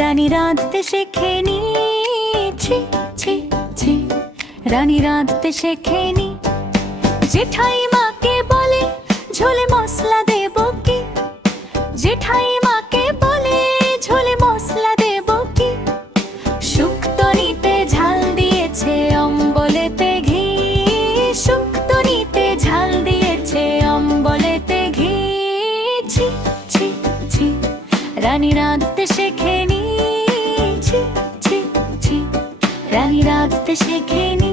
রানী রাঁধতে শেখেনি, ছি ছি ছি, রানী রাঁধতে শেখেনি। জেঠাই মাকে বলে ঝোলে মশলা দেব কি, জেঠাই মাকে বলে ঝোলে মশলা দেব কি। শুক্তনিতে ঝাল দিয়েছে অম্বলেতে ঘি, শুক্তনিতে ঝাল দিয়েছে অম্বলেতে ঘি। ছি ছি ছি, রানী রাঁধতে শেখেনি, ছি ছি ছি, রানী রাঁধতে শেখেনি।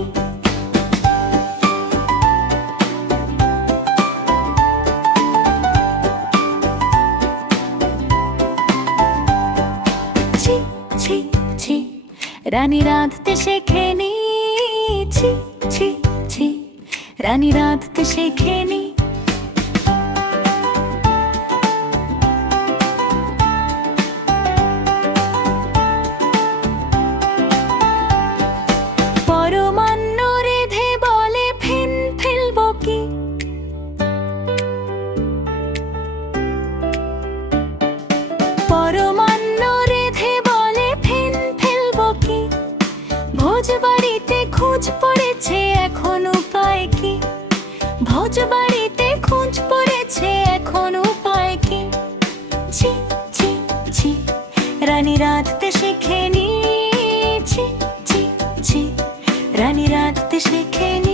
ছি ছি ছি, রানী রাঁধতে শেখেনি, ছি ছি ছি, রানী রাঁধতে শেখেনি। পরমান্ন রেধে বলে ফেন ফেলবো কি, পরমান্ন রেধে বলে ফেন ফেলবো কি। ভোজবাড়িতে খোঁজ পড়েছে এখন উপায় কি, ভোজবাড়িতে খোঁজ পড়েছে এখন উপায় কি। ছি ছি ছি, রানী রাঁধতে শেখেনি, ছি ছি ছি, রানী রাঁধতে শেখেনি।